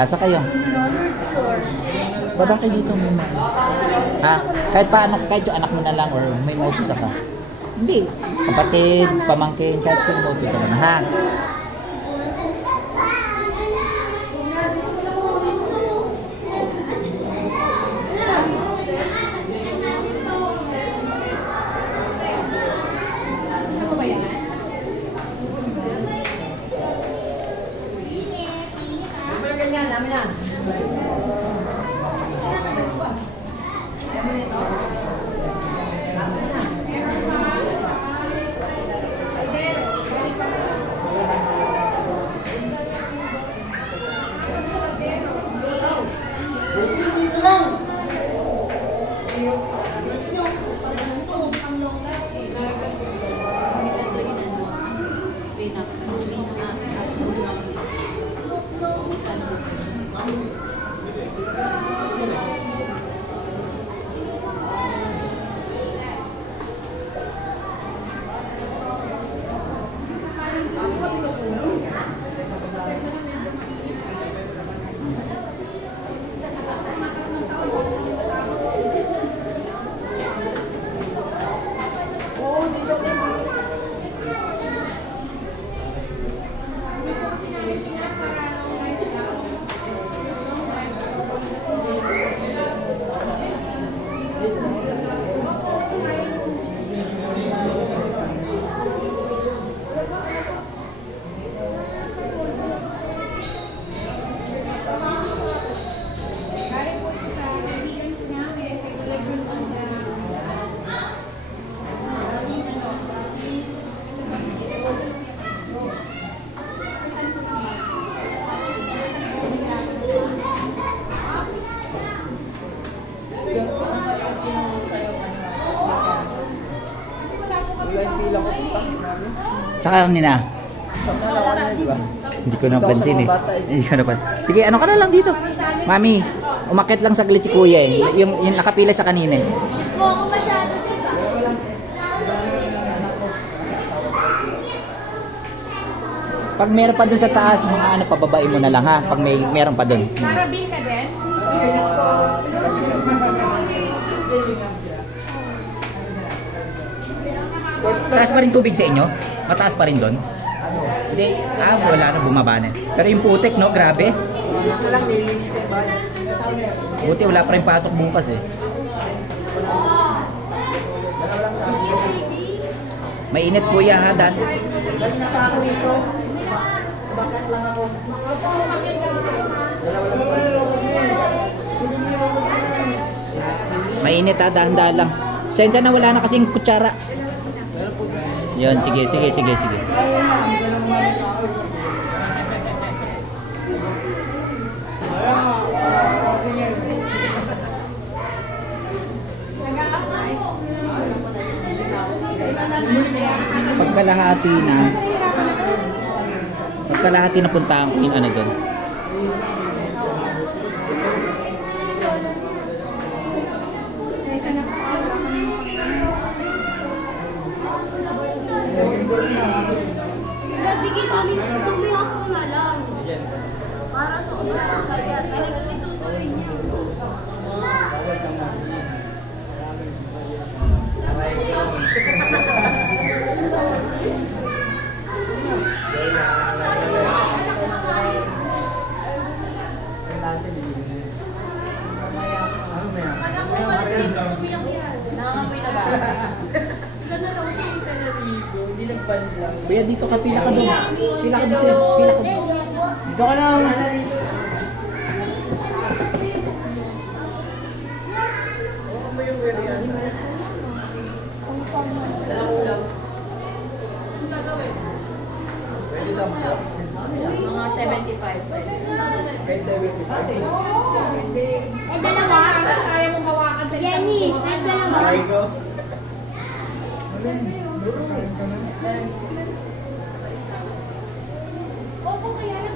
Basta kayo. Baba kayo dito muna. Ha? Kahit paano, kahit yung anak mo na lang or may mautusan ka. Hindi. Kapatid, pamangkin, kahit sino mautusan ka na. Ha? Saka kanina. Hindi ko napansin eh. Hindi ko napansin. Sige, ano ka na lang dito. Mami, umakyat lang saglit si kuya eh. Yung nakapila sa kanina eh. Oo, masyado diba? Pag meron pa dun sa taas, mga ano, pababain mo na lang ha. Pag meron pa dun. Marabing ka din? Taas pa rin tubig sa inyo? Mataas pa rin doon? Hindi. Wala na, bumaba na. Pero yung putik, no? Grabe. Buti wala pa rin pasok bukas eh. Mainit kuya ha, Dan. Mainit ha, dahan-dahan lang. Sensya na wala na kasing kutsara. Yan, sige. Pagkalahati na punta ang ano doon. Sige, tumiyak ko na lang. Para sa saya. Talagang itutuloy niyo. Kuya, dito ka, pila ka doon. Pila ka doon, pila ka doon. Dito ka lang. Mga 75. Kahit 75. Dalawa? Kaya mong hawakan sa Jenny, dalawa. Ay ko. Opo, kaya